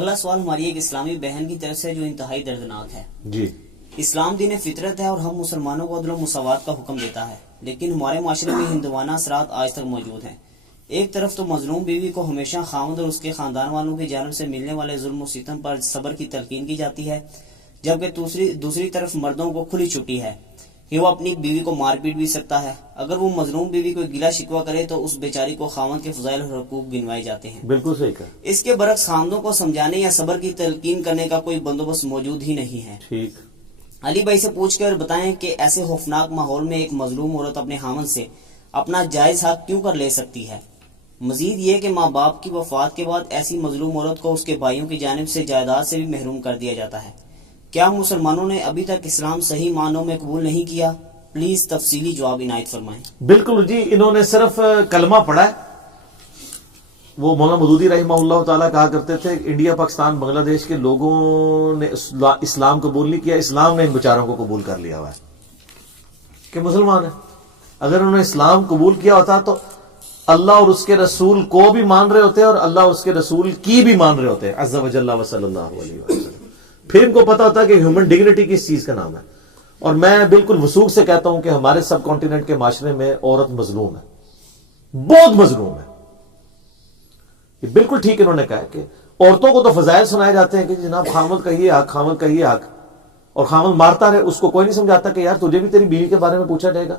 اگلا سوال ہماری ایک اسلامی بہن کی طرف سے جو انتہائی دردناک ہے. جی. اسلام دین فطرت ہے اور ہم مسلمانوں کو عدل و مساوات کا حکم دیتا ہے، لیکن ہمارے معاشرے میں ہندوانہ اثرات آج تک موجود ہیں. ایک طرف تو مظلوم بیوی کو ہمیشہ خاوند اور اس کے خاندان والوں کی جانب سے ملنے والے ظلم و ستم پر صبر کی تلقین کی جاتی ہے، جبکہ دوسری طرف مردوں کو کھلی چھٹی ہے کہ وہ اپنی بیوی کو مار پیٹ بھی سکتا ہے. اگر وہ مظلوم بیوی کو گلا شکوہ کرے تو اس بیچاری کو خاوند کے فضائل اور حقوق گنوائے جاتے ہیں. بالکل صحیح کہا. اس کے برعکس خاوندوں کو سمجھانے یا صبر کی تلقین کرنے کا کوئی بندوبست موجود ہی نہیں ہے. ٹھیک. علی بھائی سے پوچھ کر بتائیں کہ ایسے خوفناک ماحول میں ایک مظلوم عورت اپنے خاوند سے اپنا جائز حق کیوں کر لے سکتی ہے؟ مزید یہ کہ ماں باپ کی وفات کے بعد ایسی مظلوم عورت کو اس کے بھائیوں کی جانب سے جائیداد سے بھی محروم کر دیا جاتا ہے. کیا مسلمانوں نے ابھی تک اسلام صحیح معنوں میں قبول نہیں کیا؟ پلیز تفصیلی جواب عنایت فرمائیں. بالکل جی، انہوں نے صرف کلمہ پڑھا ہے. وہ مولانا مودودی رحمہ اللہ تعالیٰ کہا کرتے تھے انڈیا پاکستان بنگلہ دیش کے لوگوں نے اسلام قبول نہیں کیا، اسلام نے ان بیچاروں کو قبول کر لیا ہوا ہے کہ مسلمان ہیں. اگر انہوں نے اسلام قبول کیا ہوتا تو اللہ اور اس کے رسول کو بھی مان رہے ہوتے اور اللہ اور اس کے رسول کی بھی مان رہے ہوتے عز و جل و صلی اللہ علیہ وسلم. پھر ان کو پتا ہوتا کہ ہیومن ڈگنیٹی کس چیز کا نام ہے. اور میں بالکل وثوق سے کہتا ہوں کہ ہمارے سب کانٹیننٹ کے معاشرے میں عورت مظلوم ہے، بہت مظلوم ہے. یہ بالکل ٹھیک انہوں نے کہا کہ عورتوں کو تو فضائل سنائے جاتے ہیں کہ جناب خامد کا یہ حق، خامد کا یہ حق، اور خامد مارتا رہے. اس کو کوئی نہیں سمجھاتا کہ یار تجھے بھی تیری بیوی کے بارے میں پوچھا جائے گا.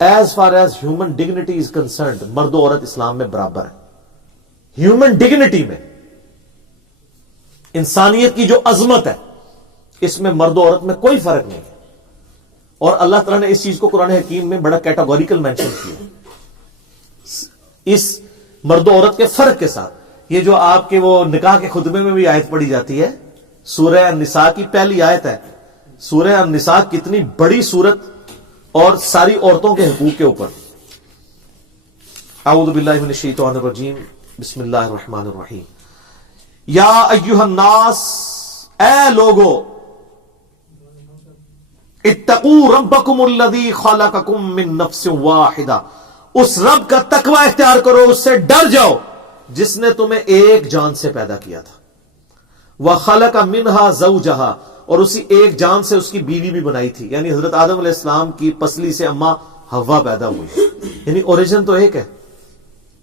As far as human dignity is concerned, مرد و عورت اسلام میں برابر ہے. ہیومن ڈگنیٹی میں، انسانیت کی جو عظمت ہے، اس میں مرد و عورت میں کوئی فرق نہیں ہے. اور اللہ تعالیٰ نے اس چیز کو قرآن حکیم میں بڑا کیٹاگوریکل مینشن کیا اس مرد و عورت کے فرق کے ساتھ. یہ جو آپ کے وہ نکاح کے خطبے میں بھی آیت پڑھی جاتی ہے، سورہ النساء کی پہلی آیت ہے. سورہ النساء کتنی بڑی سورت اور ساری عورتوں کے حقوق کے اوپر. اعوذ باللہ من الشیطان الرجیم، بسم اللہ الرحمن الرحیم. یا ایھا الناس، اے لوگو، اتقوا ربکم الذی خلقکم من نفس واحدہ، اس رب کا تقوی اختیار کرو، اس سے ڈر جاؤ جس نے تمہیں ایک جان سے پیدا کیا تھا. وخلق منہا زوجہا، اور اسی ایک جان سے اس کی بیوی بھی بنائی تھی، یعنی حضرت آدم علیہ السلام کی پسلی سے اماں حوا پیدا ہوئی، یعنی اوریجن تو ایک ہے.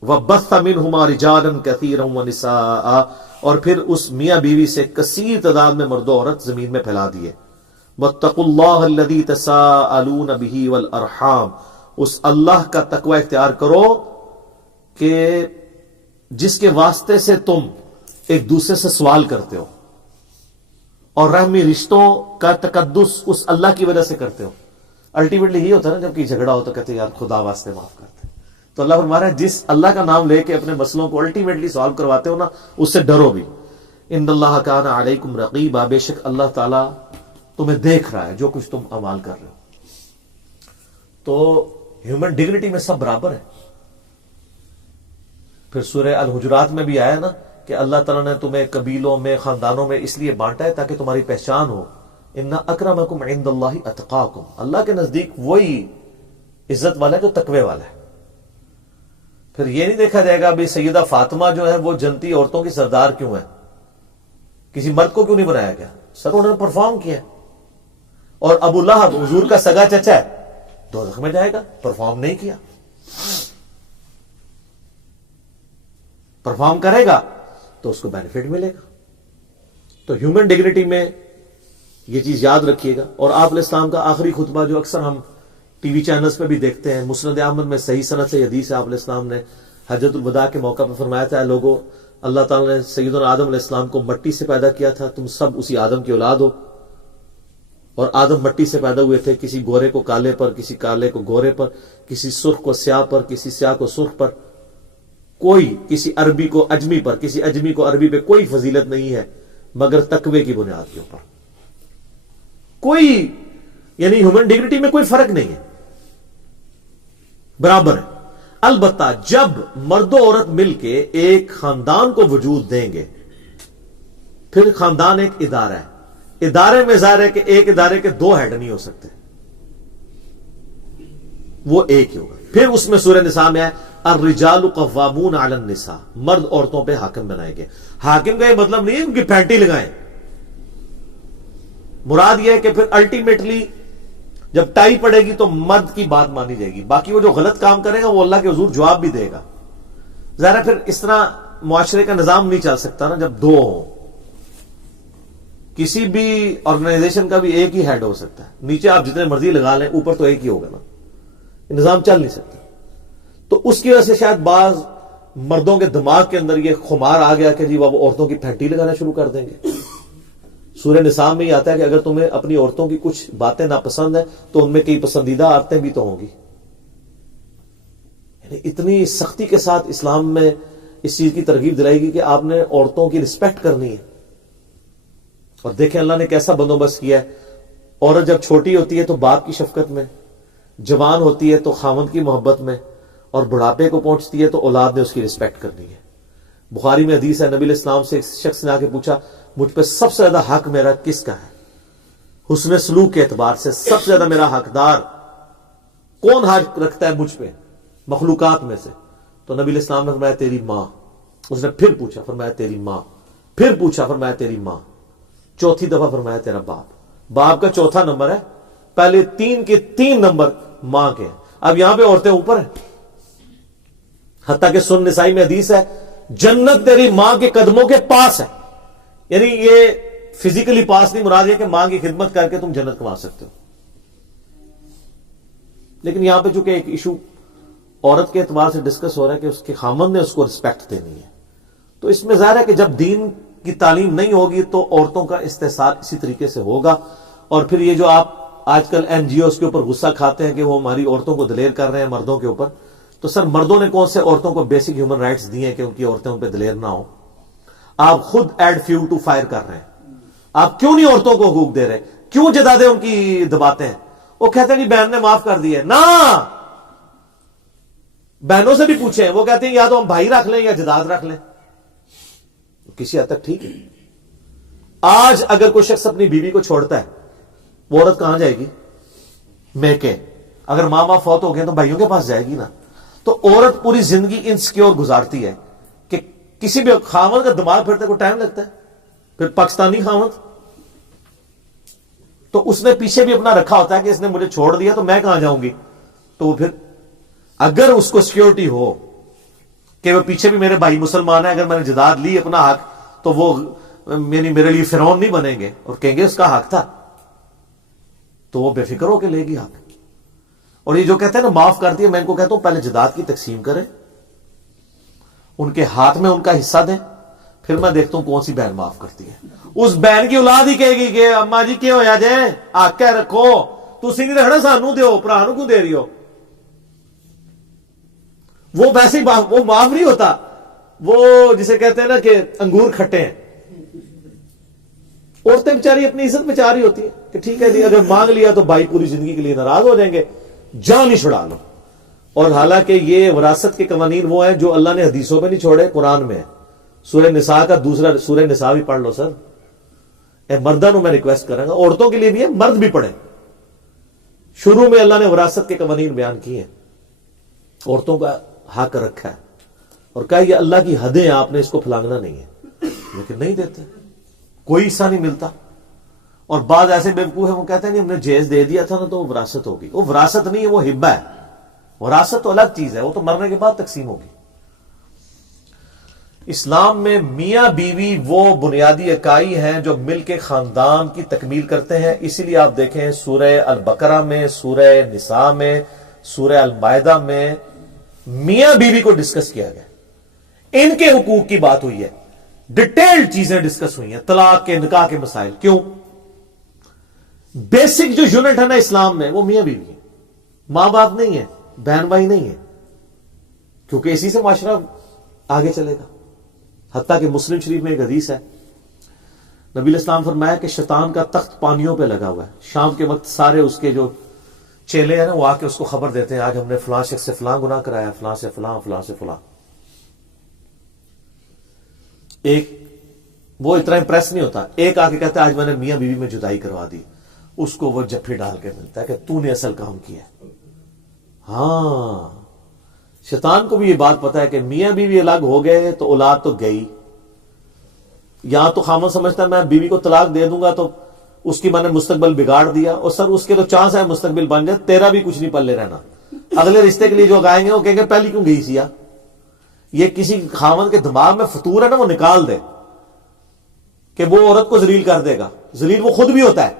وبث منہما رجالا کثیرا ونساء، اور پھر اس میاں بیوی سے کثیر تعداد میں مرد و عورت زمین میں پھیلا دیے. واتقوا اللہ الذی تساءلون بہ والارحام، اس اللہ کا تقوی اختیار کرو کہ جس کے واسطے سے تم ایک دوسرے سے سوال کرتے ہو، اور رحمی رشتوں کا تقدس اس اللہ کی وجہ سے کرتے ہو. الٹیمیٹلی یہ ہوتا ہے نا، جب کہ جھگڑا ہو تو کہتے ہیں یار خدا واسطے معاف کرتے. تو اللہ فرما رہا ہے جس اللہ کا نام لے کے اپنے مسئلوں کو الٹیمیٹلی سالو کرواتے ہو نا، اس سے ڈرو بھی. ان اللہ کان علیکم رقیبا، بے شک اللہ تعالیٰ تمہیں دیکھ رہا ہے جو کچھ تم اعمال کر رہے ہو. تو ہیومن ڈگنیٹی میں سب برابر ہے. پھر سورہ الحجرات میں بھی آیا نا کہ اللہ تعالیٰ نے تمہیں قبیلوں میں، خاندانوں میں اس لیے بانٹا ہے تاکہ تمہاری پہچان ہو. ان اکرمکم عند اللہ اتقاکم، اللہ کے نزدیک وہی عزت والا ہے جو تقوی والا ہے. پھر یہ نہیں دیکھا جائے گا بھی سیدہ فاطمہ جو ہے وہ جنتی عورتوں کی سردار کیوں ہے، کسی مرد کو کیوں نہیں بنایا گیا. سر انہوں نے پرفارم کیا. اور ابو لہب حضور کا سگا چچا ہے، دوزخ میں جائے گا، پرفارم نہیں کیا. پرفارم کرے گا تو اس کو بینیفٹ ملے گا. تو ہیومن ڈگنیٹی میں یہ چیز یاد رکھیے گا. اور آپ علیہ السلام کا آخری خطبہ جو اکثر ہم ٹی وی چینلز پہ بھی دیکھتے ہیں، مسند احمد میں صحیح سند سے حدیث ہے، آپ علیہ السلام نے حجۃ الوداع کے موقع پہ فرمایا تھا، لوگوں اللہ تعالیٰ نے سیدنا آدم علیہ السلام کو مٹی سے پیدا کیا تھا، تم سب اسی آدم کی اولاد ہو. اور آدم مٹی سے پیدا ہوئے تھے، کسی گورے کو کالے پر، کسی کالے کو گورے پر، کسی سرخ کو سیاہ پر، کسی سیاہ کو سرخ پر. کوئی کسی عربی کو اجمی پر، کسی اجمی کو عربی پہ کوئی فضیلت نہیں ہے مگر تقوی کی بنیاد کے اوپر. کوئی یعنی ہیومن ڈگنیٹی میں کوئی فرق نہیں ہے، برابر ہے. البتہ جب مرد و عورت مل کے ایک خاندان کو وجود دیں گے، پھر خاندان ایک ادارہ ہے. ادارے میں ظاہر ہے کہ ایک ادارے کے دو ہیڈ نہیں ہو سکتے، وہ ایک ہی ہوگا. پھر اس میں سورہ نساء میں ہے الرجال قوامون علی النساء، مرد عورتوں پہ حاکم بنائے گئے. حاکم کا یہ مطلب نہیں ہے ان کی پھینٹی لگائیں، مراد یہ ہے کہ پھر الٹیمیٹلی جب ٹائی پڑے گی تو مرد کی بات مانی جائے گی، باقی وہ جو غلط کام کرے گا وہ اللہ کے حضور جواب بھی دے گا. ظاہر ہے پھر اس طرح معاشرے کا نظام نہیں چل سکتا نا جب دو ہوں. کسی بھی آرگنائزیشن کا بھی ایک ہی ہیڈ ہو سکتا ہے، نیچے آپ جتنے مرضی لگا لیں اوپر تو ایک ہی ہوگا نا، یہ نظام چل نہیں سکتا. تو اس کی وجہ سے شاید بعض مردوں کے دماغ کے اندر یہ خمار آ گیا کہ جی وہ عورتوں کی پھینٹی لگانا شروع کر دیں گے. سورہ نساء میں یہ آتا ہے کہ اگر تمہیں اپنی عورتوں کی کچھ باتیں ناپسند ہیں تو ان میں کئی پسندیدہ عادتیں بھی تو ہوں گی. یعنی اتنی سختی کے ساتھ اسلام میں اس چیز کی ترغیب دلائی گی کہ آپ نے عورتوں کی رسپیکٹ کرنی ہے. اور دیکھیں اللہ نے کیسا بندوبست کیا ہے. عورت جب چھوٹی ہوتی ہے تو باپ کی شفقت میں، جوان ہوتی ہے تو خاوند کی محبت میں، اور بڑھاپے کو پہنچتی ہے تو اولاد نے اس کی رسپیکٹ کرنی ہے. بخاری میں حدیث ہے، نبی علیہ السلام سے ایک شخص نے آ کے پوچھا مجھ پہ سب سے زیادہ حق میرا کس کا ہے؟ حسن سلوک کے اعتبار سے سب سے زیادہ میرا حقدار کون حق رکھتا ہے مجھ پہ مخلوقات میں سے؟ تو نبی علیہ السلام نے فرمایا تیری ماں. اس نے پھر پوچھا، فرمایا تیری ماں. پھر پوچھا، فرمایا تیری ماں. چوتھی دفعہ فرمایا تیرا باپ. باپ کا چوتھا نمبر ہے، پہلے 3 کے 3 نمبر ماں کے ہیں. اب یہاں پہ عورتیں اوپر ہیں، حتیٰ کہ سنن نسائی میں حدیث ہے جنت تیری ماں کے قدموں کے پاس ہے. یعنی یہ فزیکلی پاس نہیں، مراد یہ کہ ماں کی خدمت کر کے تم جنت کما سکتے ہو. لیکن یہاں پہ چونکہ ایک ایشو عورت کے اعتبار سے ڈسکس ہو رہا ہے کہ اس کے خامند نے اس کو رسپیکٹ دینی ہے، تو اس میں ظاہر ہے کہ جب دین کی تعلیم نہیں ہوگی تو عورتوں کا استحصال اسی طریقے سے ہوگا. اور پھر یہ جو آپ آج کل این جی اوز کے اوپر غصہ کھاتے ہیں کہ وہ ہماری عورتوں کو دلیر کر رہے ہیں مردوں کے اوپر، تو سر مردوں نے کون سے عورتوں کو بیسک ہیومن رائٹس دیے ہیں کہ ان کی عورتیں ان پہ دلیر نہ ہوں؟ آپ خود ایڈ فیول ٹو فائر کر رہے ہیں. آپ کیوں نہیں عورتوں کو حقوق دے رہے؟ کیوں جدادیں ان کی دباتے ہیں؟ وہ کہتے ہیں کہ بہن نے معاف کر دیا. نہ، بہنوں سے بھی پوچھیں، وہ کہتے ہیں یا تو ہم بھائی رکھ لیں یا جداد رکھ لیں. کسی حد تک ٹھیک ہے. آج اگر کوئی شخص اپنی بیوی کو چھوڑتا ہے وہ عورت کہاں جائے گی؟ میکے. اگر ماں باپ فوت ہو گئے تو بھائیوں کے پاس جائے گی نا. تو عورت پوری زندگی انسیکیور گزارتی ہے کہ کسی بھی خاوند کا دماغ پھرتے کو ٹائم لگتا ہے. پھر پاکستانی خاوند تو اس نے پیچھے بھی اپنا رکھا ہوتا ہے کہ اس نے مجھے چھوڑ دیا تو میں کہاں جاؤں گی. تو وہ پھر اگر اس کو سیکیورٹی ہو کہ وہ پیچھے بھی میرے بھائی مسلمان ہیں، اگر میں نے جداد لی اپنا حق تو وہ یعنی میرے لیے فرعون نہیں بنیں گے اور کہیں گے اس کا حق تھا، تو وہ بے فکر ہو کے لے گی حق. اور یہ جو کہتے ہیں نا معاف کر دیا، میں ان کو کہتا ہوں پہلے جداد کی تقسیم کریں، ان کے ہاتھ میں ان کا حصہ دیں، پھر میں دیکھتا ہوں کون سی بہن معاف کرتی ہے. اس بہن کی اولاد ہی کہے گی کہ اما جی کیا ہویا جے آ کے رکھو تسی نہیں رکھنا سانو دیو بھرا نو کیوں دے رہی ہو. وہ ویسے ہی وہ معاف نہیں ہوتا، وہ جسے کہتے ہیں نا کہ انگور کھٹے ہیں. عورتیں بیچاری اپنی عزت بچا رہی ہوتی ہے کہ ٹھیک ہے جی اگر مانگ لیا تو بھائی پوری زندگی کے لیے ناراض ہو جائیں گے، جان ہی چھڑا لو. اور حالانکہ یہ وراثت کے قوانین وہ ہیں جو اللہ نے حدیثوں میں نہیں چھوڑے، قرآن میں ہے. سورہ نساء کا دوسرا سورہ نساء بھی پڑھ لو سر. اے مردوں میں ریکویسٹ کروں گا، عورتوں کے لیے بھی ہے، مرد بھی پڑھیں. شروع میں اللہ نے وراثت کے قوانین بیان کیے ہیں، عورتوں کا حق رکھا ہے اور کہا یہ اللہ کی حدیں ہیں، آپ نے اس کو پھلانگنا نہیں ہے. لیکن نہیں دیتے، کوئی حصہ نہیں ملتا. اور بعض ایسے بیوقوف ہیں وہ کہتے ہیں نہیں ہم نے جائز دے دیا تھا نا تو وہ وراثت ہوگی. وہ وراثت نہیں ہے، وہ ہبہ ہے. وراثت تو الگ چیز ہے، وہ تو مرنے کے بعد تقسیم ہوگی. اسلام میں میاں بیوی وہ بنیادی اکائی ہیں جو مل کے خاندان کی تکمیل کرتے ہیں. اسی لیے آپ دیکھیں سورہ البقرہ میں، سورہ نساء میں، سورہ المائدہ میں میاں بیوی کو ڈسکس کیا گیا، ان کے حقوق کی بات ہوئی ہے، ڈیٹیلڈ چیزیں ڈسکس ہوئی ہیں، طلاق کے، نکاح کے مسائل. کیوں؟ بیسک جو یونٹ ہے نا اسلام میں وہ میاں بیوی ہے، ماں باپ نہیں ہے، بہن بھائی نہیں ہے، کیونکہ اسی سے معاشرہ آگے چلے گا. حتیٰ کہ مسلم شریف میں ایک حدیث ہے، نبی علیہ السلام فرمایا کہ شیطان کا تخت پانیوں پہ لگا ہوا ہے. شام کے وقت سارے اس کے جو چیلے ہیں نا وہ آ کے اس کو خبر دیتے ہیں آج ہم نے فلاں شخص سے فلاں گناہ کرایا، فلاں سے فلاں، فلاں سے فلاں. ایک وہ اتنا امپریس نہیں ہوتا، ایک آ کے کہتا ہے آج میں نے میاں بیوی میں جدائی کروا دی، اس کو وہ جفی ڈال کے ملتا ہے کہ تو نے اصل کام کیا. ہاں شیطان کو بھی یہ بات پتا ہے کہ میاں بیوی الگ ہو گئے تو اولاد تو گئی. یہاں تو خامن سمجھتا ہے میں بیوی کو طلاق دے دوں گا تو اس کی میں نے مستقبل بگاڑ دیا, اور سر اس کے تو چانس ہے مستقبل بن جائے, تیرا بھی کچھ نہیں پلے رہنا. اگلے رشتے کے لیے جو آئیں گے وہ کہیں گے پہلی کیوں گئی سیا. یہ کسی خامن کے دماغ میں فطور ہے نا, وہ نکال دے کہ وہ عورت کو ذلیل کر دے گا. ذلیل وہ خود بھی ہوتا ہے,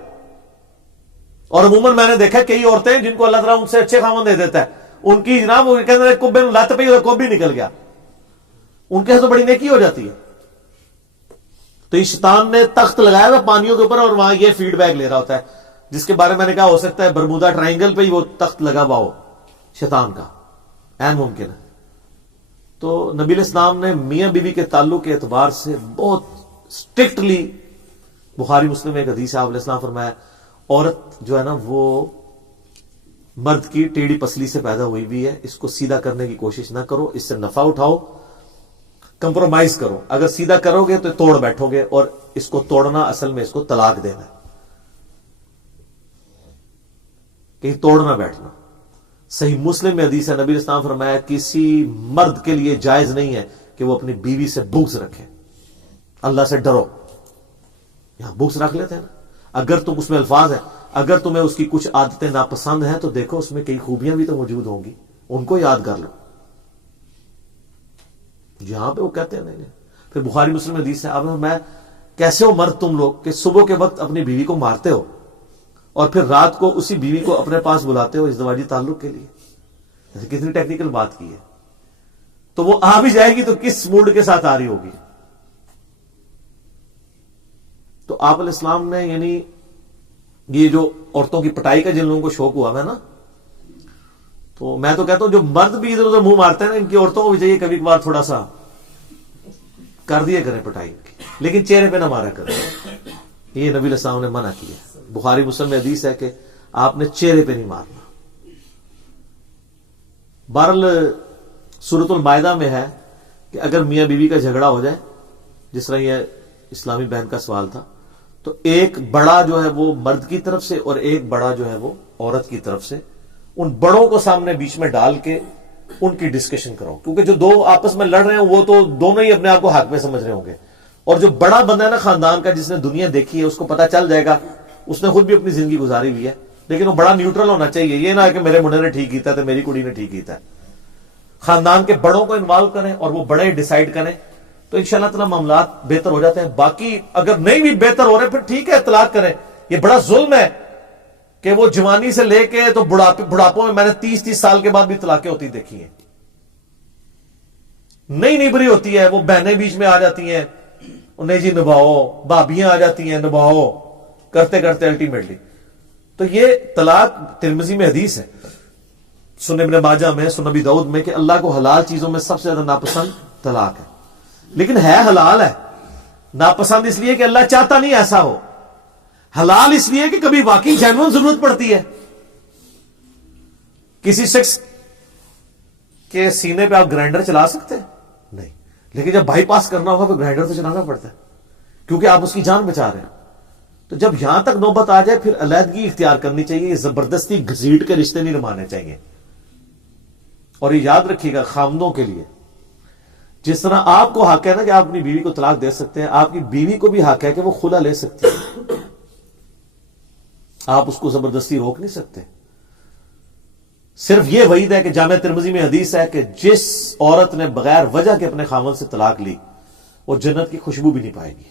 اور عموماً میں نے دیکھا کئی عورتیں جن کو اللہ تعالیٰ ان سے اچھے خامن دے دیتا ہے, ان کی جناب وہ کہتے ہیں کبے میں لت پئی اور کوب بھی نکل گیا, ان کے تو بڑی نیکی ہو جاتی ہے. تو یہ شیطان نے تخت لگایا ہوا پانیوں کے اوپر, اور وہاں یہ فیڈ بیک لے رہا ہوتا ہے, جس کے بارے میں نے کہا ہو سکتا ہے برمودا ٹرائنگل پہ ہی وہ تخت لگا ہوا ہو شیطان کا, عین ممکن ہے. تو نبی علیہ السلام نے میاں بیوی کے تعلق کے اعتبار سے بہت اسٹرکٹلی, بخاری مسلم ایک حدیث ہے, آپ علیہ السلام فرمایا عورت جو ہے نا وہ مرد کی ٹیڑھی پسلی سے پیدا ہوئی بھی ہے, اس کو سیدھا کرنے کی کوشش نہ کرو, اس سے نفع اٹھاؤ, کمپرومائز کرو. اگر سیدھا کرو گے تو توڑ بیٹھو گے, اور اس کو توڑنا اصل میں اس کو طلاق دینا ہے, کہیں توڑنا بیٹھنا. صحیح مسلم میں حدیث ہے, نبی علیہ السلام فرمایا کسی مرد کے لیے جائز نہیں ہے کہ وہ اپنی بیوی سے بغض رکھے. اللہ سے ڈرو. یہاں بغض رکھ لیتے ہیں نا, اگر تم اس میں الفاظ ہیں, اگر تمہیں اس کی کچھ عادتیں ناپسند ہیں تو دیکھو اس میں کئی خوبیاں بھی تو موجود ہوں گی, ان کو یاد کر لو. جہاں پہ وہ کہتے ہیں نہیں. پھر بخاری مسلم میں حدیث ہے, اب میں کیسے ہو مرد تم لوگ کہ صبح کے وقت اپنی بیوی کو مارتے ہو اور پھر رات کو اسی بیوی کو اپنے پاس بلاتے ہو ازدواجی تعلق کے لیے. کتنی ٹیکنیکل بات کی ہے. تو وہ آ بھی جائے گی تو کس موڈ کے ساتھ آ رہی ہوگی. تو آپ علیہ السلام نے یعنی یہ جو عورتوں کی پٹائی کا جن لوگوں کو شوق ہوا ہے نا, تو میں تو کہتا ہوں جو مرد بھی ادھر ادھر منہ مارتے ہیں نا, ان کی عورتوں کو بھی چاہیے کبھی کبھار تھوڑا سا کر دیا کریں پٹائی کی, لیکن چہرے پہ نہ مارا کریں. یہ نبی علیہ السلام نے منع کیا. بخاری مسلم میں حدیث ہے کہ آپ نے چہرے پہ نہیں مارنا. بہرحال سورۃ المائدہ میں ہے کہ اگر میاں بیوی کا جھگڑا ہو جائے, جس طرح یہ اسلامی بہن کا سوال تھا, تو ایک بڑا جو ہے وہ مرد کی طرف سے اور ایک بڑا جو ہے وہ عورت کی طرف سے, ان بڑوں کو سامنے بیچ میں ڈال کے ان کی ڈسکشن کرو, کیونکہ جو دو آپس میں لڑ رہے ہیں وہ تو دونوں ہی اپنے آپ کو حق میں سمجھ رہے ہوں گے, اور جو بڑا بندہ ہے نا خاندان کا, جس نے دنیا دیکھی ہے, اس کو پتا چل جائے گا, اس نے خود بھی اپنی زندگی گزاری ہوئی ہے, لیکن وہ بڑا نیوٹرل ہونا چاہیے. یہ نہ کہ میرے منڈے نے ٹھیک کیتا ہے تو میری کڑی نے ٹھیک کیتا ہے. خاندان کے بڑوں کو انوالو کریں اور وہ بڑے ڈیسائیڈ کریں, تو انشاءاللہ تعالی معاملات بہتر ہو جاتے ہیں. باقی اگر نہیں بھی بہتر ہو رہے پھر ٹھیک ہے, طلاق کریں. یہ بڑا ظلم ہے کہ وہ جوانی سے لے کے تو بڑھاپوں میں نے 30 سال کے بعد بھی طلاقیں ہوتی دیکھی ہیں. نئی نیبری ہوتی ہے, وہ بہنیں بیچ میں آ جاتی ہیں, انہیں جی نبھاؤ, بھابیاں آ جاتی ہیں نبھاؤ, کرتے کرتے الٹیمیٹلی. تو یہ طلاق ترمذی میں حدیث ہے, سنن ابن ماجہ میں, سنن ابی داؤد میں, کہ اللہ کو حلال چیزوں میں سب سے زیادہ ناپسند طلاق ہے. لیکن ہے حلال ہے. ناپسند اس لیے کہ اللہ چاہتا نہیں ایسا ہو, حلال اس لیے کہ کبھی واقعی جینوئن ضرورت پڑتی ہے. کسی شخص کے سینے پہ آپ گرائنڈر چلا سکتے ہیں نہیں, لیکن جب بائی پاس کرنا ہوگا تو گرائنڈر تو چلانا پڑتا ہے, کیونکہ آپ اس کی جان بچا رہے ہیں. تو جب یہاں تک نوبت آ جائے پھر علیحدگی اختیار کرنی چاہیے. یہ زبردستی گھسیٹ کے رشتے نہیں نبھانے چاہیے. اور یہ یاد رکھیے گا خامدوں کے لیے, جس طرح آپ کو حق ہے نا کہ آپ اپنی بیوی کو طلاق دے سکتے ہیں, آپ کی بیوی کو بھی حق ہے کہ وہ خلا لے سکتی ہے. آپ اس کو زبردستی روک نہیں سکتے. صرف یہ وعید ہے کہ جامع ترمذی میں حدیث ہے کہ جس عورت نے بغیر وجہ کے اپنے خاوند سے طلاق لی وہ جنت کی خوشبو بھی نہیں پائے گی.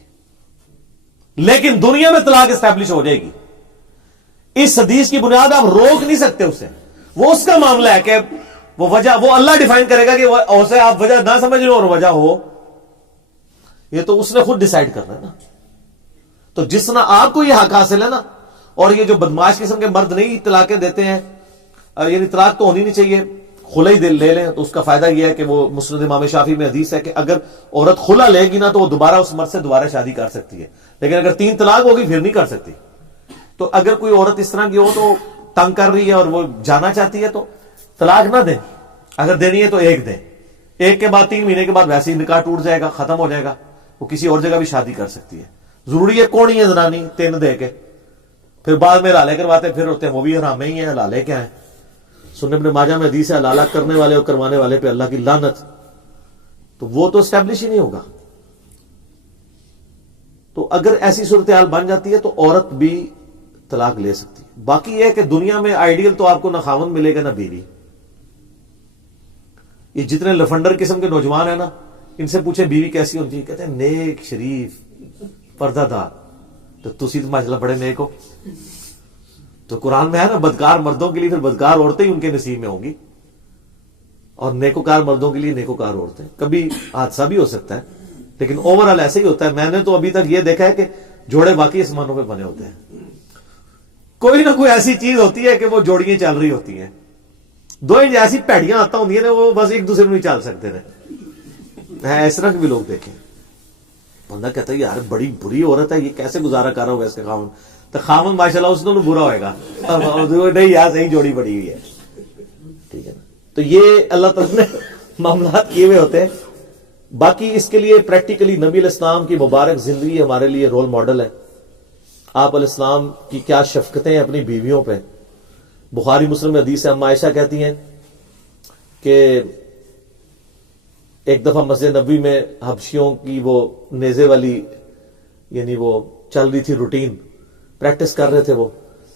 لیکن دنیا میں طلاق اسٹیبلش ہو جائے گی. اس حدیث کی بنیاد آپ روک نہیں سکتے اسے. وہ اس کا معاملہ ہے کہ وہ وجہ وہ اللہ ڈیفائن کرے گا کہ اسے آپ وجہ نہ سمجھ لو اور وجہ ہو, یہ تو اس نے خود ڈیسائیڈ کرنا ہے نا. تو جس طرح آپ کو یہ حق حاصل ہے نا, اور یہ جو بدماش قسم کے مرد نہیں طلاقیں دیتے ہیں, یعنی طلاق تو ہونی نہیں چاہیے, خلا ہی لے لیں, تو اس کا فائدہ یہ ہے کہ وہ مسند امام شافعی میں حدیث ہے کہ اگر عورت خلا لے گی نا تو وہ دوبارہ اس مرد سے دوبارہ شادی کر سکتی ہے, لیکن اگر 3 طلاق ہوگی پھر نہیں کر سکتی. تو اگر کوئی عورت اس طرح کی ہو تو تنگ کر رہی ہے اور وہ جانا چاہتی ہے تو طلاق نہ دیں. اگر دینی ہے تو ایک دیں, ایک کے بعد 3 مہینے کے بعد ویسے ہی نکاح ٹوٹ جائے گا, ختم ہو جائے گا, وہ کسی اور جگہ بھی شادی کر سکتی ہے. ضروری ہے کون ہی ہے زنانی 3 دے کے پھر بعد میں لالے کرواتے پھر ہوتے ہیں وہ بھی حرام ہی ہیں, لالے کیا ہیں. سنن ابن ماجہ میں حدیث ہے حلالہ کرنے والے اور کروانے والے پہ اللہ کی لعنت، تو وہ تو اسٹیبلش ہی نہیں ہوگا. تو اگر ایسی صورتحال بن جاتی ہے تو عورت بھی طلاق لے سکتی ہے. باقی یہ ہے کہ دنیا میں آئیڈیل تو آپ کو نہ خاوند ملے گا نہ بیوی. یہ جتنے لفنڈر قسم کے نوجوان ہیں نا، ان سے پوچھے بیوی کیسی ہونی چاہیے، کہتے ہیں نیک، شریف، پردہ دار. تو تسی تو ماشاءاللہ بڑے نیک ہو. تو قرآن میں ہے نا بدکار مردوں کے لیے پھر بدکار عورتیں ہی ان کے نصیب میں ہوں گی، اور نیکوکار مردوں کے لیے نیکوکار عورتیں. کبھی حادثہ بھی ہو سکتا ہے لیکن اوورآل ایسے ہی ہوتا ہے. میں نے تو ابھی تک یہ دیکھا ہے کہ جوڑے باقی آسمانوں پہ بنے ہوتے ہیں. کوئی نہ کوئی ایسی چیز ہوتی ہے کہ وہ جوڑیاں چل رہی ہوتی ہیں. دو ایسی پیڑیاں آتا ہوں نا وہ بس ایک دوسرے میں نہیں چل سکتے ہیں. اس طرح کے بھی لوگ دیکھیں. بندہ کہتا ہے یار بڑی بری عورت ہے، یہ کیسے گزارا کر رہا ہوگا اس کے خاوند. تو خاوند ماشاءاللہ اس کو برا ہوئے گا، نہیں یار صحیح جوڑی پڑی ہوئی ہے. ٹھیک ہے نا. تو یہ اللہ تعالیٰ نے معاملات کیے ہوئے ہوتے ہیں. باقی اس کے لیے پریکٹیکلی نبی علیہ السلام کی مبارک زندگی ہمارے لیے رول ماڈل ہے. آپ علیہ السلام کی کیا شفقتیں ہیں اپنی بیویوں پہ. بخاری مسلم میں حدیث ہے، اما عائشہ کہتی ہیں کہ ایک دفعہ مسجد نبوی میں حبشیوں کی وہ نیزے والی یعنی وہ چل رہی تھی روٹین، پریکٹس کر رہے تھے وہ.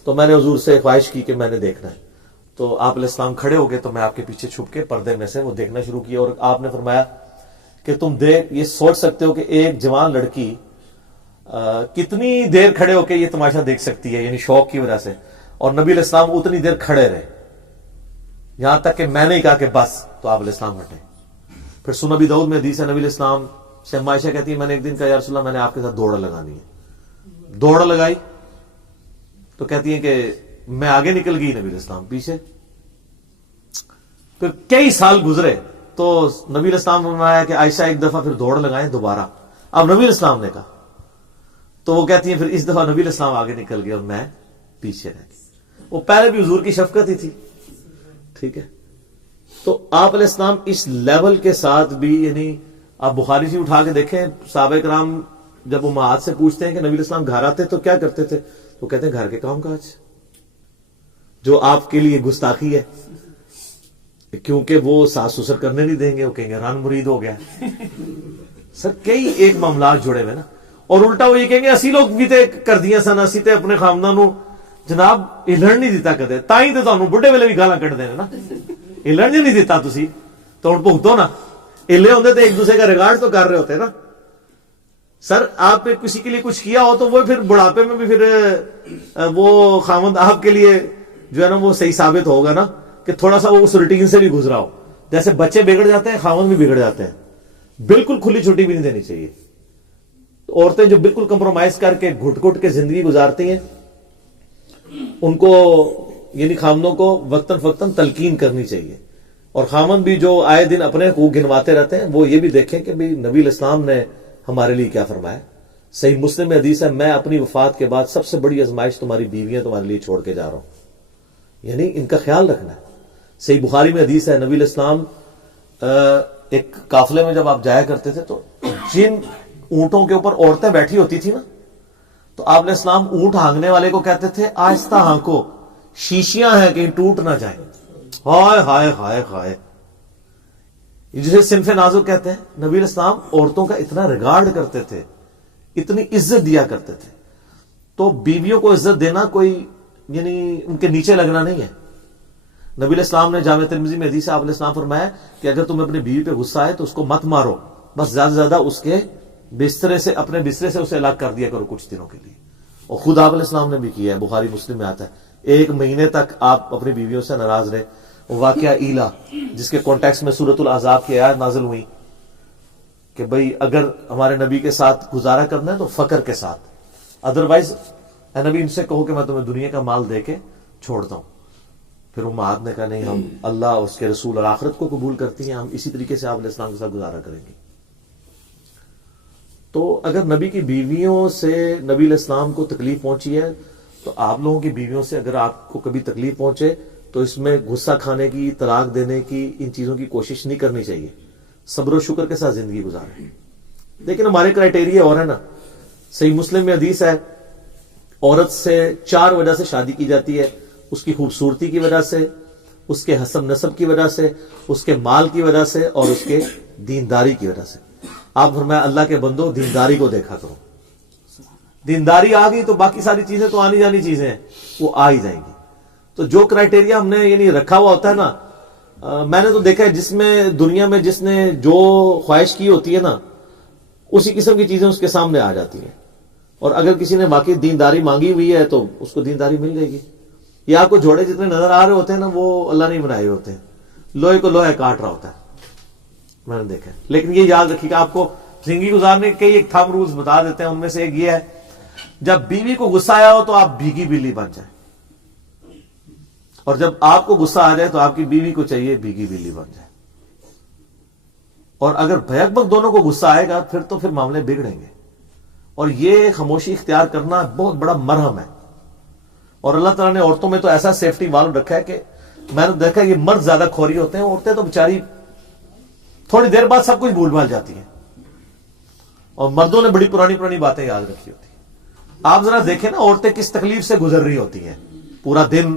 تو میں نے حضور سے خواہش کی کہ میں نے دیکھنا ہے. تو آپ علیہ السلام کھڑے ہو گئے تو میں آپ کے پیچھے چھپ کے پردے میں سے وہ دیکھنا شروع کیا. اور آپ نے فرمایا کہ تم یہ سوچ سکتے ہو کہ ایک جوان لڑکی کتنی دیر کھڑے ہو کے یہ تماشا دیکھ سکتی ہے، یعنی شوق کی وجہ سے. اور نبی علیہ السلام اتنی دیر کھڑے رہے یہاں تک کہ میں نے کہا کہ بس، تو آپ علیہ السلام ہٹے. پھر سنن ابی داؤد میں حدیث ہے، نبی علیہ السلام سے اما عائشہ کہتی ہے میں نے ایک دن کہا یا رسول اللہ میں نے آپ کے ساتھ دوڑ لگانی ہے. دوڑ لگائی تو کہتی ہیں کہ میں آگے نکل گئی، نبی علیہ السلام پیچھے. پھر کئی سال گزرے تو نبی علیہ السلام نے فرمایا کہ عائشہ ایک دفعہ پھر دوڑ لگائیں دوبارہ. اب نبی علیہ السلام نے کہا تو وہ کہتی ہیں پھر اس دفعہ نبی علیہ السلام آگے نکل گئے اور میں پیچھے رہ گئی. وہ پہلے بھی حضور کی شفقت ہی تھی. ٹھیک ہے. تو آپ علیہ السلام اس لیول کے ساتھ بھی، یعنی آپ بخاری سے اٹھا کے دیکھیں صحابہ کرام جب امہات سے پوچھتے ہیں کہ نبی علیہ السلام گھر آتے تو کیا کرتے تھے، تو کہتے ہیں گھر کے کام کاج، جو آپ کے لیے گستاخی ہے کیونکہ وہ ساس سسر کرنے نہیں دیں گے، وہ کہیں گے ران مرید ہو گیا. سر کئی ایک معاملات جڑے ہوئے نا. اور الٹا وہ یہ کہیں گے اسی لوگ بھی تے کر دیا سن، اسی تے اپنے خامدان نو جناب ہلن نہیں دیتا کدے، تائیں تے تانوں بڈھے ویلے بھی گالاں کٹ دینے نا. ہلن جو نہیں دیتا تسی تو ہن بھگتو نا. ہلے ہوندے تے ایک دوسرے کا ریگارڈ تو کر رہے ہوتے نا. سر آپ نے کسی کے لیے کچھ کیا ہو تو وہ پھر بڑھاپے میں بھی پھر وہ خامد آپ کے لیے جو ہے نا وہ صحیح ثابت ہوگا نا کہ تھوڑا سا وہ اس روٹین سے بھی گزرا ہو. جیسے بچے بگڑ جاتے ہیں خامد بھی بگڑ جاتے ہیں. بالکل کھلی چھٹی بھی نہیں دینی چاہیے. عورتیں جو بالکل کمپرومائز کر کے گھٹ گھٹ کے زندگی گزارتی ہیں ان کو یعنی خامدوں کو وقتاً فوقتاً تلقین کرنی چاہیے. اور خامد بھی جو آئے دن اپنے حقوق گنواتے رہتے ہیں وہ یہ بھی دیکھیں کہ بھی نبی علیہ السلام نے ہمارے لیے کیا فرمایا. صحیح مسلم میں حدیث ہے میں اپنی وفات کے بعد سب سے بڑی آزمائش تمہاری بیویاں تمہارے لیے چھوڑ کے جا رہا ہوں، یعنی ان کا خیال رکھنا ہے. صحیح بخاری میں حدیث ہے نبی علیہ السلام ایک قافلے میں جب آپ جایا کرتے تھے تو جن اونٹوں کے اوپر عورتیں بیٹھی ہوتی تھی نا تو آپ علیہ السلام اونٹ ہانکنے والے کو کہتے تھے آہستہ ہانکو، شیشیاں ہیں کہیں ٹوٹ نہ جائیں. ہائے ہائے ہائے ہائے. جسے صنف نازک کہتے ہیں. نبی علیہ السلام عورتوں کا اتنا ریگارڈ کرتے تھے، اتنی عزت دیا کرتے تھے. تو بیویوں کو عزت دینا کوئی یعنی ان کے نیچے لگنا نہیں ہے. نبی علیہ السلام نے جامع ترمذی میں حدیث ہے آپ علیہ السلام فرمایا کہ اگر تمہیں اپنی بیوی پہ غصہ آئے تو اس کو مت مارو، بس زیادہ سے زیادہ اس کے بسترے سے اپنے بسترے سے اسے الگ کر دیا کرو کچھ دنوں کے لیے. اور خود آپ علیہ السلام نے بھی کیا ہے، بخاری مسلم میں آتا ہے 1 مہینے تک آپ اپنی بیویوں سے ناراض رہے. واقعہ ایلا جس کے کانٹیکس میں سورۃ الاحزاب کی آیات نازل ہوئی کہ بھئی اگر ہمارے نبی کے ساتھ گزارا کرنا ہے تو فقر کے ساتھ، ادروائز اے نبی ان سے کہو کہ میں تمہیں دنیا کا مال دے کے چھوڑتا ہوں. پھر امہات نے کہا نہیں، ہم اللہ اس کے رسول اور آخرت کو قبول کرتی ہیں، ہم اسی طریقے سے آپ علیہ السلام کے ساتھ گزارا کریں گے. تو اگر نبی کی بیویوں سے نبی علیہ السلام کو تکلیف پہنچی ہے تو آپ لوگوں کی بیویوں سے اگر آپ کو کبھی تکلیف پہنچے تو اس میں غصہ کھانے کی، طلاق دینے کی، ان چیزوں کی کوشش نہیں کرنی چاہیے. صبر و شکر کے ساتھ زندگی گزاریں. لیکن ہمارے کرائٹیریا اور ہے نا. صحیح مسلم میں حدیث ہے عورت سے 4 وجہ سے شادی کی جاتی ہے: اس کی خوبصورتی کی وجہ سے، اس کے حسب نسب کی وجہ سے، اس کے مال کی وجہ سے، اور اس کے دینداری کی وجہ سے۔ آپ فرمایا اللہ کے بندو دینداری کو دیکھا کرو، دینداری آ گئی تو باقی ساری چیزیں تو آنی جانی چیزیں ہیں، وہ آ ہی جائیں گی۔ تو جو کرائٹیریا ہم نے یعنی رکھا ہوا ہوتا ہے نا، میں نے تو دیکھا ہے جس میں دنیا میں جس نے جو خواہش کی ہوتی ہے نا، اسی قسم کی چیزیں اس کے سامنے آ جاتی ہیں۔ اور اگر کسی نے واقعی دینداری مانگی ہوئی ہے تو اس کو دینداری مل جائے گی۔ یہ آپ کو جھوڑے جتنے نظر آ رہے ہوتے ہیں نا، وہ اللہ نے بنائے ہوتے ہیں، لوہے کو لوہے کاٹ رہا ہوتا ہے، میں نے دیکھا ہے۔ لیکن یہ یاد رکھیے کہ آپ کو زندگی گزارنے کے کئی ایک تھم رولز بتا دیتے ہیں، ان میں سے ایک یہ ہے جب بیوی کو غصہ آیا ہو تو آپ بھیگی بلی بن جائیں، اور جب آپ کو غصہ آ جائے تو آپ کی بیوی کو چاہیے بھیگی بلی بن جائے۔ اور اگر بھیک بک دونوں کو غصہ آئے گا تو پھر معاملے بگڑیں گے۔ اور یہ خاموشی اختیار کرنا بہت بڑا مرہم ہے۔ اور اللہ تعالیٰ نے عورتوں میں تو ایسا سیفٹی والو رکھا ہے کہ میں نے دیکھا یہ مرد زیادہ کھوری ہوتے ہیں، عورتیں تو بیچاری تھوڑی دیر بعد سب کچھ بھول بھال جاتی ہیں، اور مردوں نے بڑی پرانی پرانی باتیں یاد رکھی ہوتی ہیں۔ آپ ذرا دیکھیں نا عورتیں کس تکلیف سے گزر رہی ہوتی ہیں، پورا دن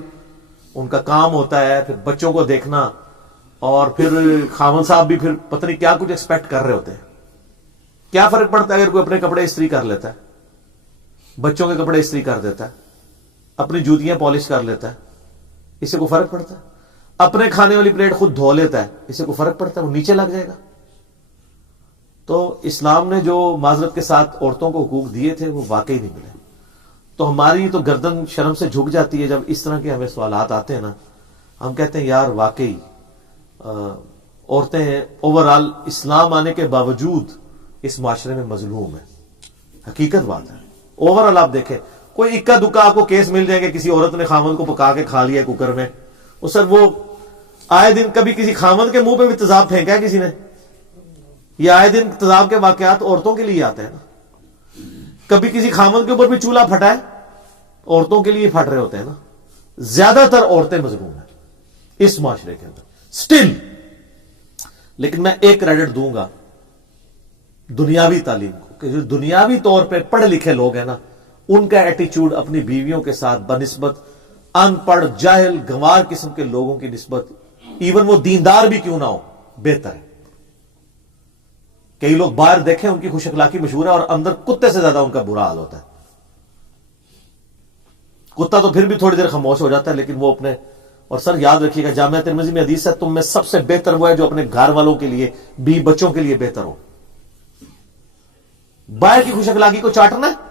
ان کا کام ہوتا ہے، پھر بچوں کو دیکھنا، اور پھر خاوند صاحب بھی پھر پتہ نہیں کیا کچھ ایکسپیکٹ کر رہے ہوتے ہیں۔ کیا فرق پڑتا ہے اگر کوئی اپنے کپڑے استری کر لیتا ہے، بچوں کے کپڑے استری کر دیتا ہے، اپنی جوتیاں پالش کر لیتا ہے، اس سے کوئی فرق پڑتا ہے؟ اپنے کھانے والی پلیٹ خود دھو لیتا ہے، اس سے کوئی فرق پڑتا ہے؟ وہ نیچے لگ جائے گا۔ تو اسلام نے جو معذرت کے ساتھ عورتوں کو حقوق دیے تھے وہ واقعی نہیں ملے۔ تو ہماری تو گردن شرم سے جھک جاتی ہے جب اس طرح کے ہمیں سوالات آتے ہیں نا، ہم کہتے ہیں یار واقعی عورتیں اوورآل اسلام آنے کے باوجود اس معاشرے میں مظلوم ہیں۔ حقیقت بات ہے، اوورآل آپ دیکھیں کوئی اکا دکا آپ کو کیس مل جائیں گے، کسی عورت نے خامند کو پکا کے کھا لیا کوکر میں، وہ سر وہ آئے دن کبھی کسی خامند کے منہ پہ بھی تیزاب پھینکا ہے کسی نے؟ یہ آئے دن تیزاب کے واقعات عورتوں کے لیے آتے ہیں نا۔ کبھی کسی خامند کے اوپر بھی چولہا پھٹا ہے، عورتوں کے لیے پھٹ رہے ہوتے ہیں نا۔ زیادہ تر عورتیں مظلوم ہیں اس معاشرے کے اندر سٹل۔ لیکن میں ایک کریڈٹ دوں گا دنیاوی تعلیم کو، کہ جو دنیاوی طور پہ پڑھے لکھے لوگ ہیں نا، ان کا ایٹیچیوڈ اپنی بیویوں کے ساتھ بنسبت ان پڑھ جاہل گنوار قسم کے لوگوں کی نسبت، ایون وہ دیندار بھی کیوں نہ ہو، بہتر ہے۔ کئی لوگ باہر دیکھیں ان کی خوش اخلاقی مشہور ہے، اور اندر کتے سے زیادہ ان کا برا حال ہوتا ہے۔ کتا تو پھر بھی تھوڑی دیر خاموش ہو جاتا ہے، لیکن وہ اپنے، اور سر یاد رکھیے گا جامعہ ترمذی میں حدیث ہے تم میں سب سے بہتر وہ ہے جو اپنے گھر والوں کے لیے، بیوی بچوں کے لیے بہتر ہو۔ باہر کی خوش اخلاقی کو چاٹنا ہے؟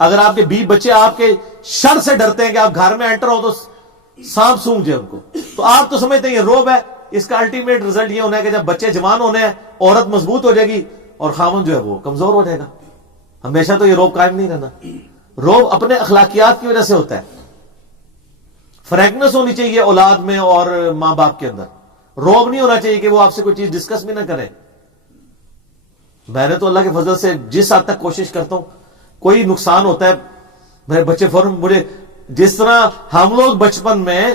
اگر آپ کے بیوی بچے آپ کے شر سے ڈرتے ہیں کہ آپ گھر میں انٹر ہو تو سانپ سونگ جائے ان کو، تو آپ تو سمجھتے ہیں یہ روب ہے۔ اس کا الٹیمیٹ رزلٹ یہ ہونا ہے کہ جب بچے جوان ہونے ہیں، عورت مضبوط ہو جائے گی اور خاوند جو ہے وہ کمزور ہو جائے گا۔ ہمیشہ تو یہ روب قائم نہیں رہنا۔ روب اپنے اخلاقیات کی وجہ سے ہوتا ہے۔ فرینکنس ہونی چاہیے اولاد میں اور ماں باپ کے اندر۔ روب نہیں ہونا چاہیے کہ وہ آپ سے کوئی چیز ڈسکس بھی نہ کریں۔ میں نے تو اللہ کے فضل سے جس حد تک کوشش کرتا ہوں، کوئی نقصان ہوتا ہے میرے بچے فوراً مجھے، جس طرح ہم لوگ بچپن میں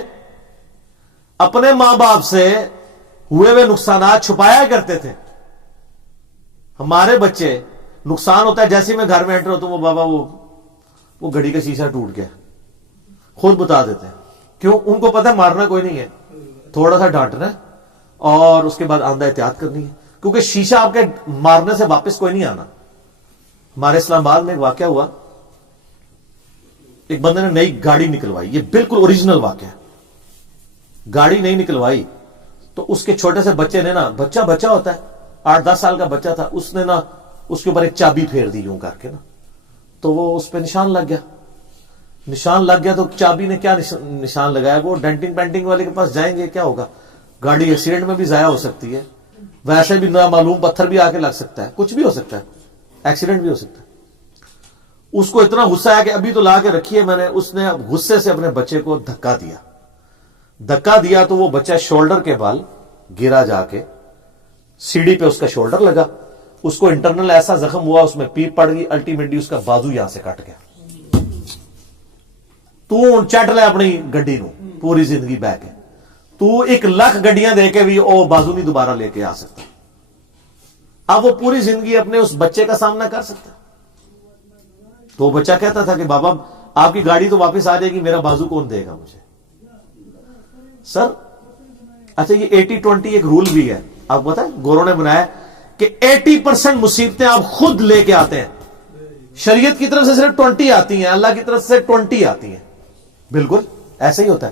اپنے ماں باپ سے ہوئے ہوئے نقصانات چھپایا کرتے تھے، ہمارے بچے نقصان ہوتا ہے جیسے میں گھر میں انٹر ہوتا ہوں، وہ بابا وہ گھڑی کا شیشہ ٹوٹ گیا، خود بتا دیتے ہیں۔ کیوں؟ ان کو پتہ ہے مارنا کوئی نہیں ہے، تھوڑا سا ڈانٹنا ہے اور اس کے بعد آندہ احتیاط کرنی ہے، کیونکہ شیشہ آپ کے مارنے سے واپس کوئی نہیں آنا۔ ہمارے اسلام آباد میں ایک واقعہ ہوا، ایک بندے نے نئی گاڑی نکلوائی، یہ بالکل اوریجنل واقعہ ہے، گاڑی نہیں نکلوائی تو اس کے چھوٹے سے بچے نے نا، بچہ ہوتا ہے 8-10 سال کا بچہ تھا، اس نے نا اس کے اوپر ایک چابی پھیر دی یوں کر کے نا، تو وہ اس پہ نشان لگ گیا۔ تو چابی نے کیا نشان لگایا؟ وہ ڈینٹنگ پینٹنگ والے کے پاس جائیں گے، کیا ہوگا؟ گاڑی ایکسیڈنٹ میں بھی ضائع ہو سکتی ہے، ویسے بھی نامعلوم پتھر بھی آ کے لگ سکتا ہے، کچھ بھی ہو سکتا ہے، ایکسیڈنٹ بھی ہو سکتا ہے۔ اس کو اتنا غصہ آیا کہ ابھی تو لا کے رکھی ہے میں نے، اس نے غصے سے اپنے بچے کو دھکا دیا تو وہ بچہ شولڈر کے بال گرا، جا کے سیڑھی پہ اس کا شولڈر لگا، اس کو انٹرنل ایسا زخم ہوا، اس میں پیپ پڑ گئی، الٹیمیٹلی اس کا بازو یہاں سے کٹ گیا۔ تو چٹ لے اپنی گڈی نو، پوری زندگی بہ کے تو 1 لاکھ گڈیاں دے کے بھی وہ بازو نہیں دوبارہ لے کے آ سکتا۔ اب وہ پوری زندگی اپنے اس بچے کا سامنا کر سکتا۔ تو وہ بچہ کہتا تھا کہ بابا آپ کی گاڑی تو واپس آ جائے گی، میرا بازو کون دے گا مجھے؟ سر اچھا یہ 80-20 ایک رول بھی ہے, آپ کو پتا ہے گوروں نے بنایا کہ 80% مصیبتیں آپ خود لے کے آتے ہیں. شریعت کی طرف سے صرف 20 آتی ہیں, اللہ کی طرف سے 20 آتی ہیں. بالکل ایسا ہی ہوتا ہے.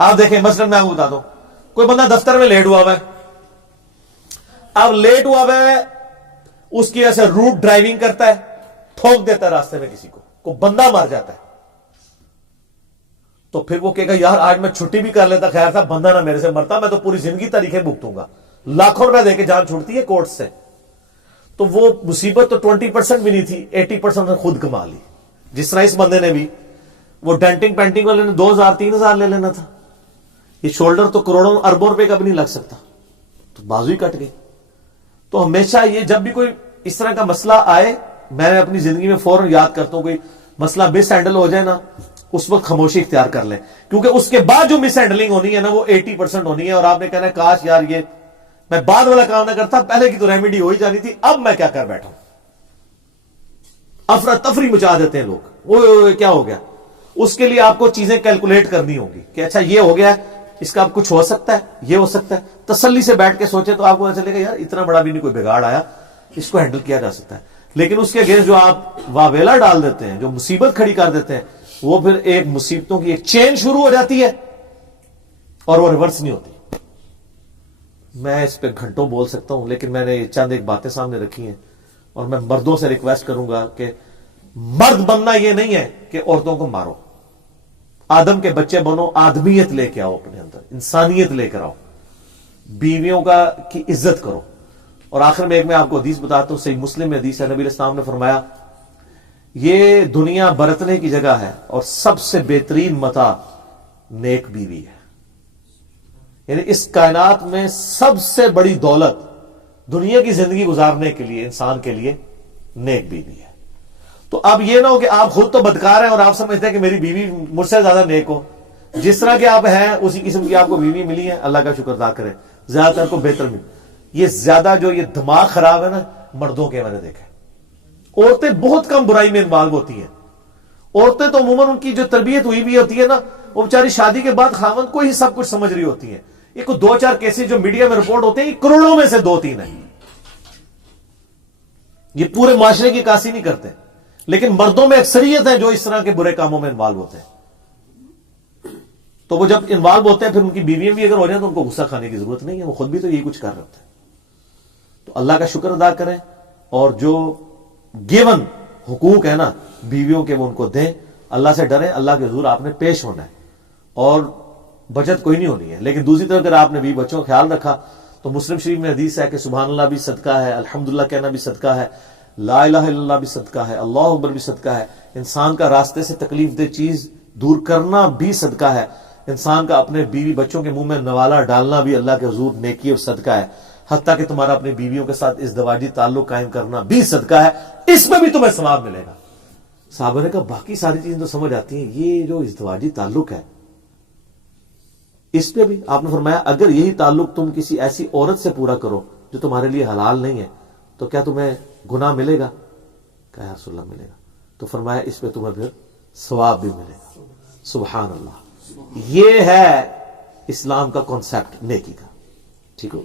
آپ دیکھیں مثلا میں آپ کو بتا دوں, کوئی بندہ دفتر میں لیٹ ہوا ہوا ہے, اب لیٹ ہوا ہوا ہے, اس کی ایسے روٹ ڈرائیونگ کرتا ہے, ٹھوک دیتا ہے راستے میں کسی کو بندہ مار جاتا ہے, تو پھر وہ کہے گا یار آج میں چھٹی بھی کر لیتا, خیر تھا بندہ نہ میرے سے مرتا, میں تو پوری زندگی تاریخیں بھگتوں گا, لاکھوں روپے دے کے جان چھوڑتی ہے کورٹ سے. تو وہ مصیبت تو 20% بھی نہیں تھی, 80% نے خود کما لی. جس طرح اس بندے نے بھی, وہ ڈینٹنگ پینٹنگ والے نے 2,000-3,000 لے لینا تھا, یہ شولڈر تو کروڑوں اربوں روپے کا بھی نہیں لگ سکتا, تو بازو ہی کٹ گئی. تو ہمیشہ یہ جب بھی کوئی اس طرح کا مسئلہ آئے, میں اپنی زندگی میں فوراً یاد کرتا ہوں, کوئی مسئلہ مس ہینڈل ہو جائے نا, اس وقت خاموشی اختیار کر لیں, کیونکہ اس کے بعد جو مس ہینڈلنگ ہونی ہے نا وہ 80% ہونی ہے, اور آپ نے کہنا ہے کاش یار یہ میں بعد والا کام نہ کرتا, پہلے کی تو ریمیڈی ہو ہی جانی تھی, اب میں کیا کر بیٹھا ہوں. افراتفری مچا دیتے ہیں لوگ, وہ کیا ہو گیا, اس کے لیے آپ کو چیزیں کیلکولیٹ کرنی ہوگی کہ اچھا یہ ہو گیا, اس کا اب کچھ ہو سکتا ہے, یہ ہو سکتا ہے. تسلی سے بیٹھ کے سوچے تو آپ کو چلے گا یار اتنا بڑا بھی نہیں کوئی بگاڑ آیا, اس کو ہینڈل کیا جا سکتا ہے. لیکن اس کے اگینسٹ جو آپ واویلا ڈال دیتے ہیں, جو مصیبت کھڑی کر دیتے ہیں, وہ پھر ایک مصیبتوں کی ایک چین شروع ہو جاتی ہے اور وہ ریورس نہیں ہوتی. میں اس پہ گھنٹوں بول سکتا ہوں, لیکن میں نے چند ایک باتیں سامنے رکھی ہیں, اور میں مردوں سے ریکویسٹ کروں گا کہ مرد بننا یہ نہیں ہے کہ عورتوں کو مارو, آدم کے بچے بنو, آدمیت لے کے آؤ اپنے اندر, انسانیت لے کر آؤ, بیویوں کی عزت کرو. اور آخر میں ایک میں آپ کو حدیث بتاتا ہوں, صحیح مسلم میں حدیث ہے, نبی علیہ السلام نے فرمایا یہ دنیا برتنے کی جگہ ہے اور سب سے بہترین متاع نیک بیوی ہے. یعنی اس کائنات میں سب سے بڑی دولت دنیا کی زندگی گزارنے کے لیے انسان کے لیے نیک بیوی ہے. تو اب یہ نہ ہو کہ آپ خود تو بدکار ہیں اور آپ سمجھتے ہیں کہ میری بیوی مجھ سے زیادہ نیک ہو. جس طرح کے آپ ہیں اسی قسم کی آپ کو بیوی ملی ہے, اللہ کا شکر ادا کریں, زیادہ تر کو بہتر ملی. یہ زیادہ جو یہ دماغ خراب ہے نا مردوں کے, میں نے دیکھا, عورتیں بہت کم برائی میں انوالو ہوتی ہیں. عورتیں تو عموماً ان کی جو تربیت ہوئی بھی ہوتی ہے نا, وہ بیچاری شادی کے بعد خاوند کو ہی سب کچھ سمجھ رہی ہوتی ہیں. یہ کوئی 2-4 کیسز جو میڈیا میں رپورٹ ہوتے ہیں, یہ کروڑوں میں سے 2-3 ہیں. یہ پورے معاشرے کی عکاسی نہیں کرتے, لیکن مردوں میں اکثریت ہے جو اس طرح کے برے کاموں میں انوالو ہوتے ہیں. تو وہ جب انوالو ہوتے ہیں پھر ان کی بیویاں بھی اگر ہو جائیں تو ان کو غصہ کھانے کی ضرورت نہیں ہے, وہ خود بھی تو یہی کچھ کر رہے ہوتے ہیں. تو اللہ کا شکر ادا کریں, اور جو گیون حقوق ہے نا بیویوں کے وہ ان کو دیں, اللہ سے ڈریں, اللہ کے حضور آپ نے پیش ہونا ہے, اور بچت کوئی نہیں ہونی ہے. لیکن دوسری طرف اگر آپ نے بیوی بچوں کا خیال رکھا تو مسلم شریف میں حدیث ہے کہ سبحان اللہ بھی صدقہ ہے, الحمدللہ کہنا بھی صدقہ ہے, لا الہ الا اللہ بھی صدقہ ہے, اللہ اکبر بھی صدقہ ہے, انسان کا راستے سے تکلیف دہ چیز دور کرنا بھی صدقہ ہے, انسان کا اپنے بیوی بچوں کے منہ میں نوالا ڈالنا بھی اللہ کے حضور نیکی اور صدقہ ہے, حتیٰ کہ تمہارا اپنی بیویوں کے ساتھ ازدواجی تعلق قائم کرنا بھی صدقہ ہے, اس میں بھی تمہیں ثواب ملے گا. صحابہ نے کہا باقی ساری چیزیں تو سمجھ آتی ہیں, یہ جو ازدواجی تعلق ہے اس پہ بھی آپ نے فرمایا اگر یہی تعلق تم کسی ایسی عورت سے پورا کرو جو تمہارے لیے حلال نہیں ہے تو کیا تمہیں گناہ ملے گا؟ کہا یا رسول اللہ ملے گا. تو فرمایا اس پہ تمہیں پھر ثواب بھی ملے گا. سبحان اللہ, یہ ہے اسلام کا کانسیپٹ نیکی کا. ٹھیک ہو.